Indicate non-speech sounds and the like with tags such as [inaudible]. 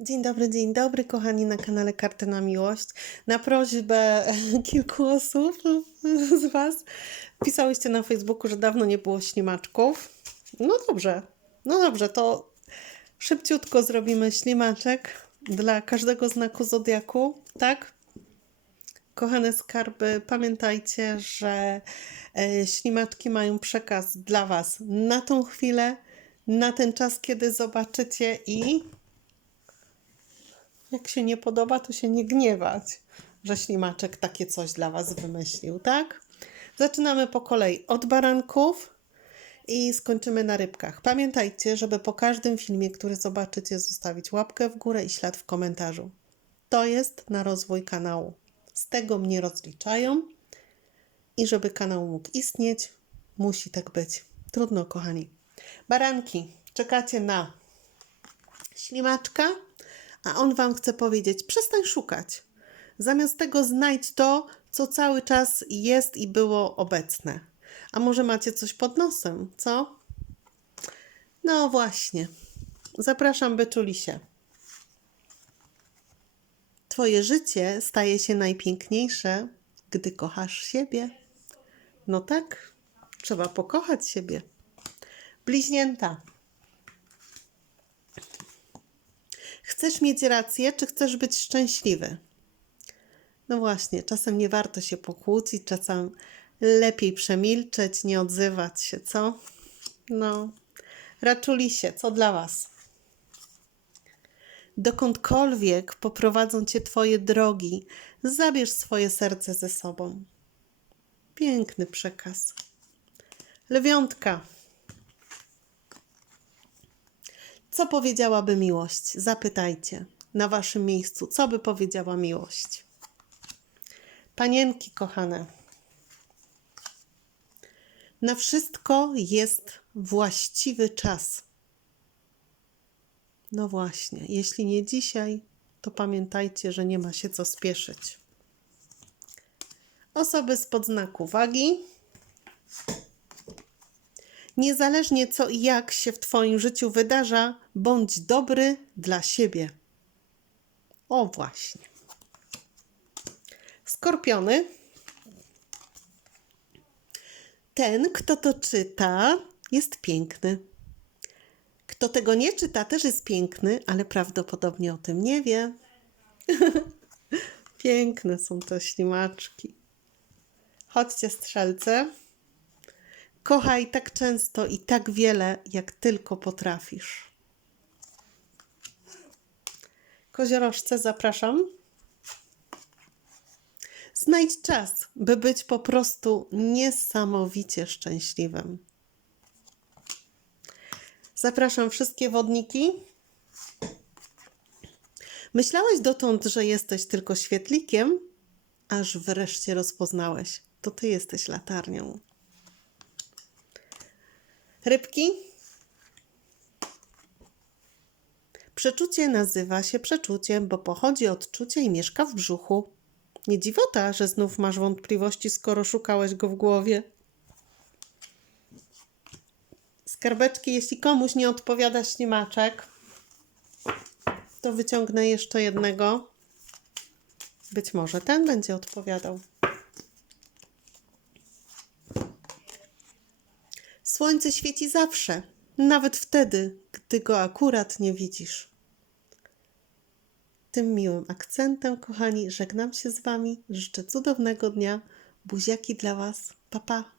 Dzień dobry, dzień dobry, kochani na kanale Karty na Miłość. Na prośbę [laughs] kilku osób z Was pisałyście na Facebooku, że dawno nie było ślimaczków. No dobrze, no dobrze, to szybciutko zrobimy ślimaczek dla każdego znaku zodiaku, tak? Kochane skarby, pamiętajcie, że e, ślimaczki mają przekaz dla Was na tą chwilę, na ten czas, kiedy zobaczycie i jak się nie podoba, to się nie gniewać, że ślimaczek takie coś dla Was wymyślił, tak? Zaczynamy po kolei od baranków i skończymy na rybkach. Pamiętajcie, żeby po każdym filmie, który zobaczycie, zostawić łapkę w górę i ślad w komentarzu. To jest na rozwój kanału. Z tego mnie rozliczają i żeby kanał mógł istnieć, musi tak być. Trudno, kochani. Baranki, czekacie na ślimaczka, a on wam chce powiedzieć: przestań szukać. Zamiast tego znajdź to, co cały czas jest i było obecne. A może macie coś pod nosem, co? No właśnie. Zapraszam, byczulisie. Twoje życie staje się najpiękniejsze, gdy kochasz siebie. No tak, trzeba pokochać siebie. Bliźnięta. Chcesz mieć rację, czy chcesz być szczęśliwy? No właśnie, czasem nie warto się pokłócić, czasem lepiej przemilczeć, nie odzywać się, co? No, raczuli się, co dla Was? Dokądkolwiek poprowadzą Cię Twoje drogi, zabierz swoje serce ze sobą. Piękny przekaz. Lwiątka. Co powiedziałaby miłość? Zapytajcie na waszym miejscu, co by powiedziała miłość. Panienki kochane, na wszystko jest właściwy czas. No właśnie, jeśli nie dzisiaj, to pamiętajcie, że nie ma się co spieszyć. Osoby z podznaku wagi. Niezależnie co i jak się w Twoim życiu wydarza, bądź dobry dla siebie. O właśnie. Skorpiony. Ten, kto to czyta, jest piękny. Kto tego nie czyta, też jest piękny, ale prawdopodobnie o tym nie wie. [laughs] Piękne są te ślimaczki. Chodźcie, strzelce. Kochaj tak często i tak wiele, jak tylko potrafisz. Koziorożce, zapraszam. Znajdź czas, by być po prostu niesamowicie szczęśliwym. Zapraszam wszystkie wodniki. Myślałeś dotąd, że jesteś tylko świetlikiem, aż wreszcie rozpoznałeś. To ty jesteś latarnią. Rybki. Przeczucie nazywa się przeczuciem, bo pochodzi od czucia i mieszka w brzuchu. Nie dziwota, że znów masz wątpliwości, skoro szukałeś go w głowie. Skarbeczki, jeśli komuś nie odpowiada ślimaczek, to wyciągnę jeszcze jednego. Być może ten będzie odpowiadał. Słońce świeci zawsze, nawet wtedy, gdy go akurat nie widzisz. Tym miłym akcentem, kochani, żegnam się z Wami. Życzę cudownego dnia. Buziaki dla Was. Pa, pa.